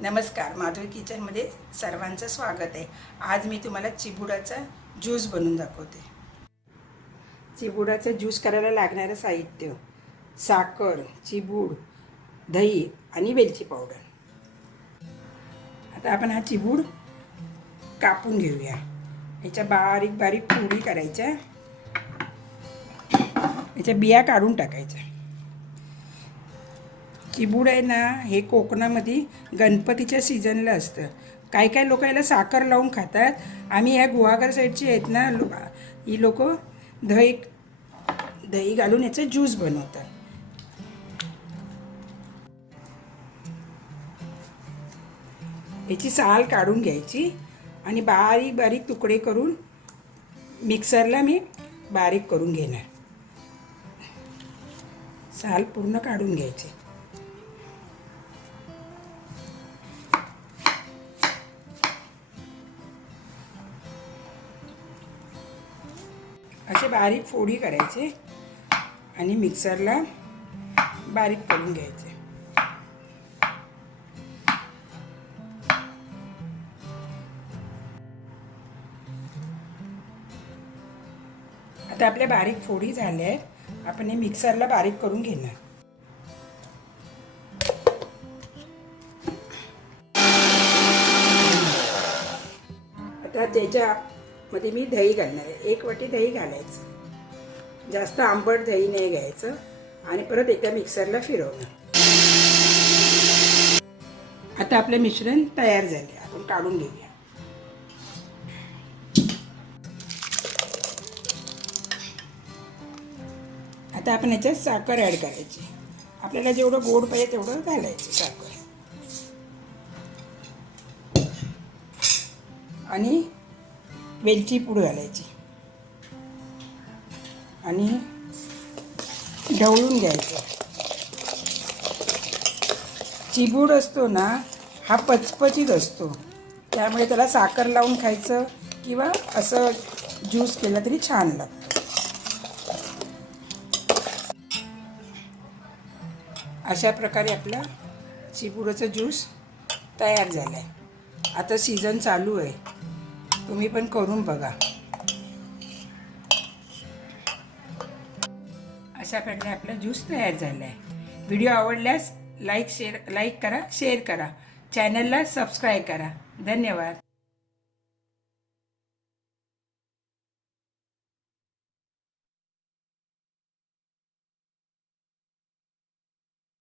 नमस्कार, माधुरी किचनमध्ये सर्वांचं स्वागत आहे। आज मी तुम्हाला चिबुडाचा ज्यूस बनवून दाखवते। चिबुडाचा ज्यूस करायला लागणारं साहित्य: साखर, चिबूड, दही आणि वेलची पावडर। आता आपण हा चिबूड कापून घेऊया। याच्या बारीक बारीक फोडी करायच्या, याच्या बिया काढून टाकायच्या। चिबूड आहे ना, हे कोकणामध्ये गणपतीच्या सीझनला असतं। काही काही लोक याला साखर लावून खातात। आम्ही ह्या गुहागर साईडची आहेत ना, ही लोक दही घालून याचा ज्यूस बनवतात। याची साल काढून घ्यायची आणि बारीक बारीक तुकडे करून मिक्सरला मी बारीक करून घेणार। साल पूर्ण काढून घ्यायची। असे बारीक फोडी करायचे आणि मिक्सरला बारीक करून घ्यायचे। आता आपल्या बारीक फोडी झाल्या आहेत। आपण हे मिक्सरला बारीक करून घेणार। आता त्याच्यामध्ये मी दही घालणार आहे। 1 वाटी दही घालायचं। जास्त आंबट दही नाही घ्यायचं आणि परत एकदा मिक्सरला फिरवणार। आता आपले मिश्रण तयार झाले, आपण काढून घेऊया। आता आपण याच्यात साखर ॲड करायची। आपल्याला जेवढं गोड पाहिजे तेवढं घालायचं साखर। आणि वेलची पूड घालायची आणि ढवळून घ्यायचं। चिबूड असतो ना, हा पचपचीत असतो, त्यामुळे त्याला साखर लावून खायचं किंवा असं ज्यूस केला तरी छान लागतं। अशा प्रकारे आपला चिबुडाचा ज्यूस तयार झाला आहे। आता सीझन चालू आहे, तुम्ही पण करून बघा। अशा प्रकारे आपला ज्यूस तयार झाला आहे। व्हिडिओ आवडल्यास लाईक करा, शेअर करा, चॅनलला सबस्क्राईब करा। धन्यवाद।